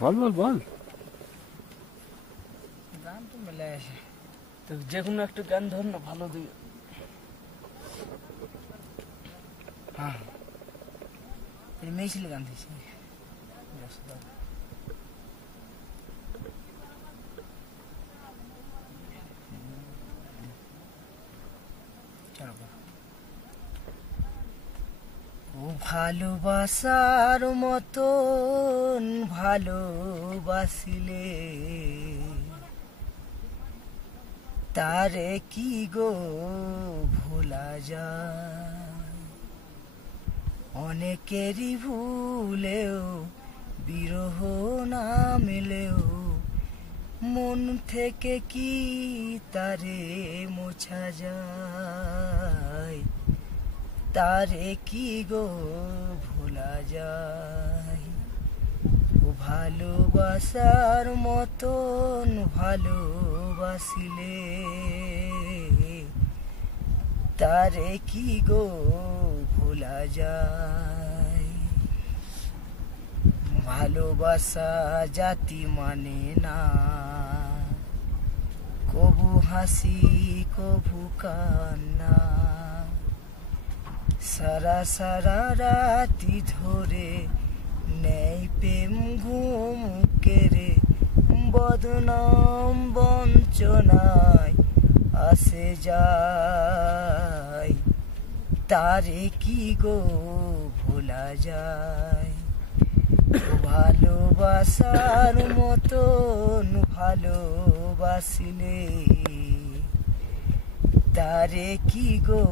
বল বল বল, গান তো মেলে আসে, তো যে কোনো একটা গান ধর না, ভালো দিই। হ্যাঁ, মেয়েছিল গান দিয়েছি। ও ভালোবাসার মতন ভালোবাসিলে তারে কি গো ভোলা যায়। অনেকেরই ভুলেও বিরহ না মেলেও মন থেকে কি তারে মোছা যায়। তারে কি গো ভোলা যায়। ও ভালোবাসার মতন ভালোবাসিলে তারে কি গো ভোলা যায়। ভালোবাসা জাতি মানে না, কবু হাসি কবু কান্না। সারা সারা রাতি ধরে নেই প্রেম ঘুম কেড়ে, বদনাম বঞ্চনায় আসে যায়। তারে কি গো ভোলা যায়। ভালোবাসার মতন ভালোবাসিলে তারে কি গো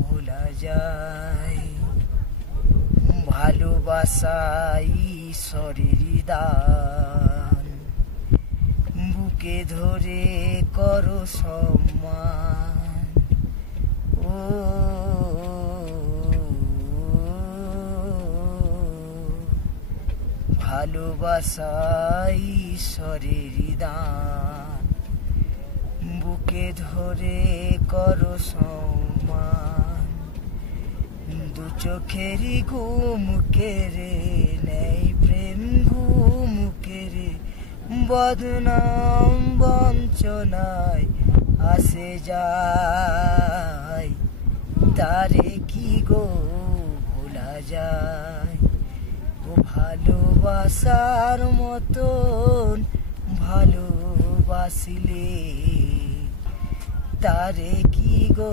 ভোলা যায়। ভালোবাসা ঈশ্বরের দান, বুকে ধরে করো সম্মান। ও ভালোবাসা ঈশ্বরের দান, বুকে ধরে করো সম্মান। দু চোখেরই ঘুম কেড়ে নেই প্রেম ঘুম কেড়ে, বদনাম বঞ্চনায় আসে যায়। তারে কি গো ভোলা যায়। ও ভালোবাসার মতন ভালোবাসিলে তারে কি গো